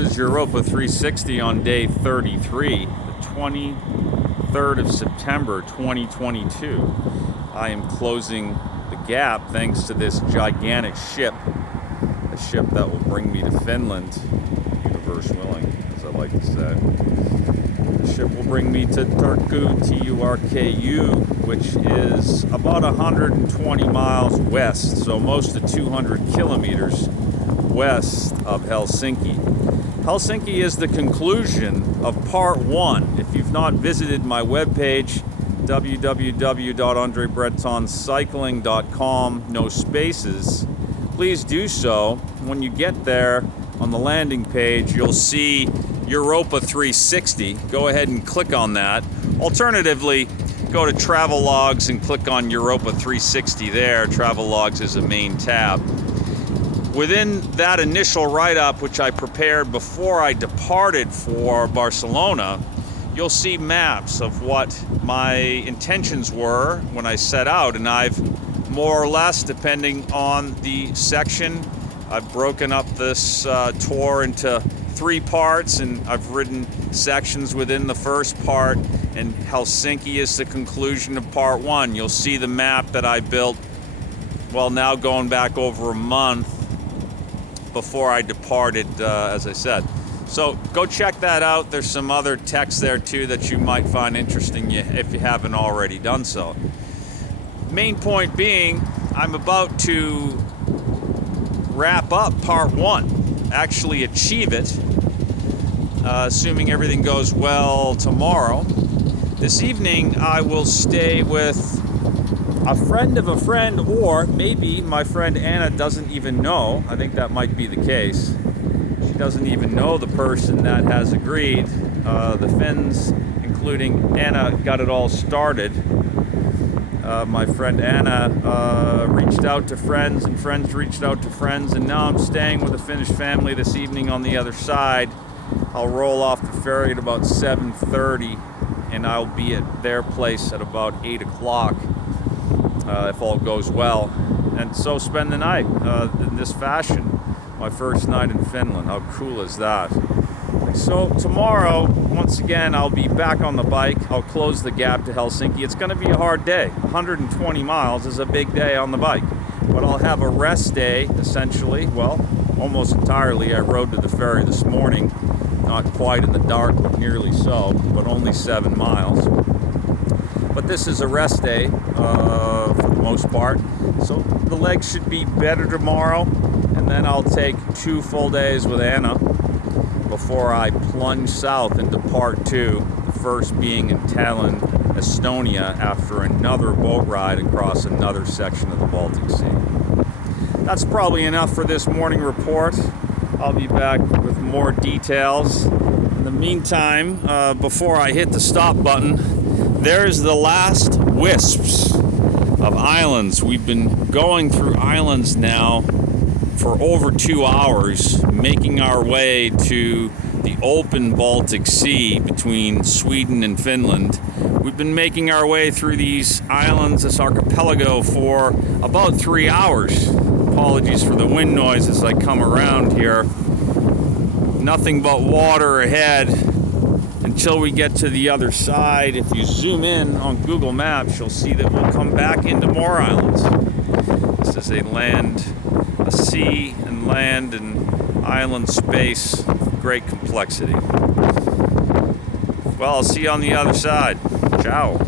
is Europa 360 on day 33, the 23rd of September 2022. I am closing the gap thanks to this gigantic ship, a ship that will bring me to Finland, universe willing, as I like to say. The ship will bring me to Turku, T-U-R-K-U, which is about 120 miles west, so most of 200 kilometers west of Helsinki. Helsinki is the conclusion of part one. If you've not visited my webpage, www.andrebretoncycling.com, no spaces, please do so. When you get there, on the landing page, you'll see Europa 360. Go ahead and click on that. Alternatively, go to Travel Logs and click on Europa 360 there. Travel Logs is a main tab. Within that initial write-up, which I prepared before I departed for Barcelona, you'll see maps of what my intentions were when I set out, and I've more or less, depending on the section, I've broken up this tour into 3 parts, and I've ridden sections within the first part, and Helsinki is the conclusion of part 1. You'll see the map that I built, well, now going back over a month before I departed, as I said. So go check that out. There's some other text there too that you might find interesting if you haven't already done so. Main point being, I'm about to wrap up part 1, actually achieve it, assuming everything goes well tomorrow. This evening I will stay with a friend of a friend, or maybe my friend Anna doesn't even know. I think that might be the case. She doesn't even know the person that has agreed. The Finns, including Anna, got it all started. My friend Anna reached out to friends, and friends reached out to friends, and now I'm staying with a Finnish family this evening on the other side. I'll roll off the ferry at about 7:30, and I'll be at their place at about 8 o'clock. If all goes well, and so spend the night in this fashion. My first night in Finland. How cool is that? So tomorrow, once again, I'll be back on the bike. I'll close the gap to Helsinki. It's going to be a hard day. 120 miles is a big day on the bike, but I'll have a rest day, essentially. Well, almost entirely. I rode to the ferry this morning, not quite in the dark, but nearly so, but only 7 miles. But this is a rest day for the most part, so the legs should be better tomorrow, and then I'll take 2 full days with Anna before I plunge south into part 2, the first being in Tallinn, Estonia, after another boat ride across another section of the Baltic Sea. That's probably enough for this morning report. I'll be back with more details. In the meantime, before I hit the stop button, there's the last wisps of islands. We've been going through islands now for over 2 hours, making our way to the open Baltic Sea between Sweden and Finland. We've been making our way through these islands, this archipelago, for about 3 hours. Apologies for the wind noise as I come around here. Nothing but water ahead until we get to the other side. If you zoom in on Google Maps, you'll see that we'll come back into more islands. This is a sea and land and island space of great complexity. Well, I'll see you on the other side. Ciao.